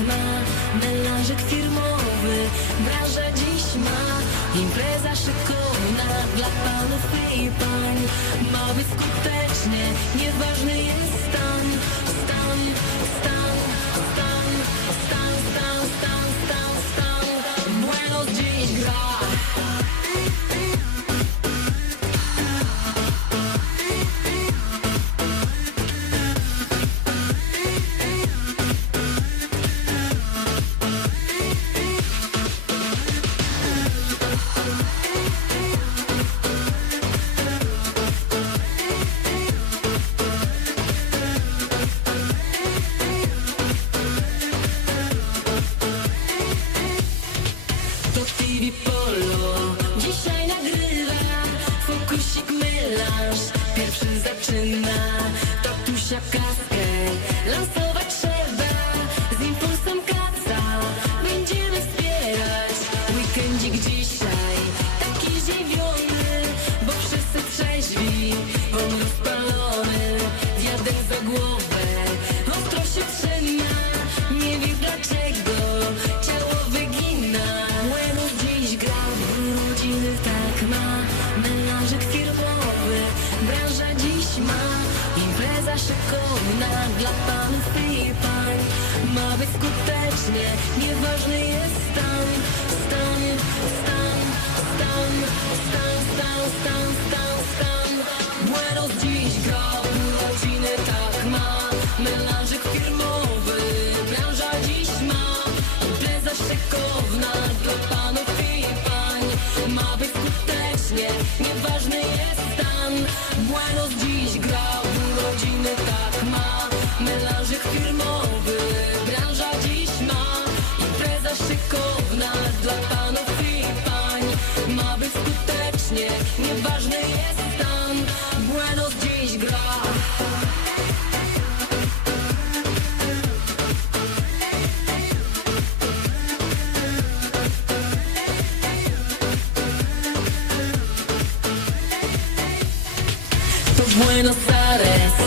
ma Melanżyk firmowy. Branża dziś ma Impreza szykowna Dla panów i pań. Ma być skutecznie Nieważny jest Polo. Dzisiaj nagrywa Fokusik melanż Pierwszy zaczyna Tatusia kaskę. Lansować trzeba Z impulsem kaca. Będziemy wspierać Weekendzik dzisiaj. Taki zdziwiony Bo wszyscy trzeźwi On rozpalony szykowna Dla panów i pań. Ma być skutecznie Nieważny jest stan. Stan, stan, stan Stan, stan, stan, stan, stan. Buenos dziś gra Urodziny tak ma. Melanżyk firmowy Branża dziś ma. Impreza szykowna Dla panów i pań. Ma być skutecznie Nieważny jest stan. Buenos dziś gra Ma być skutecznie Nieważny jest stan Buenos dziś gra. To Buenos Aires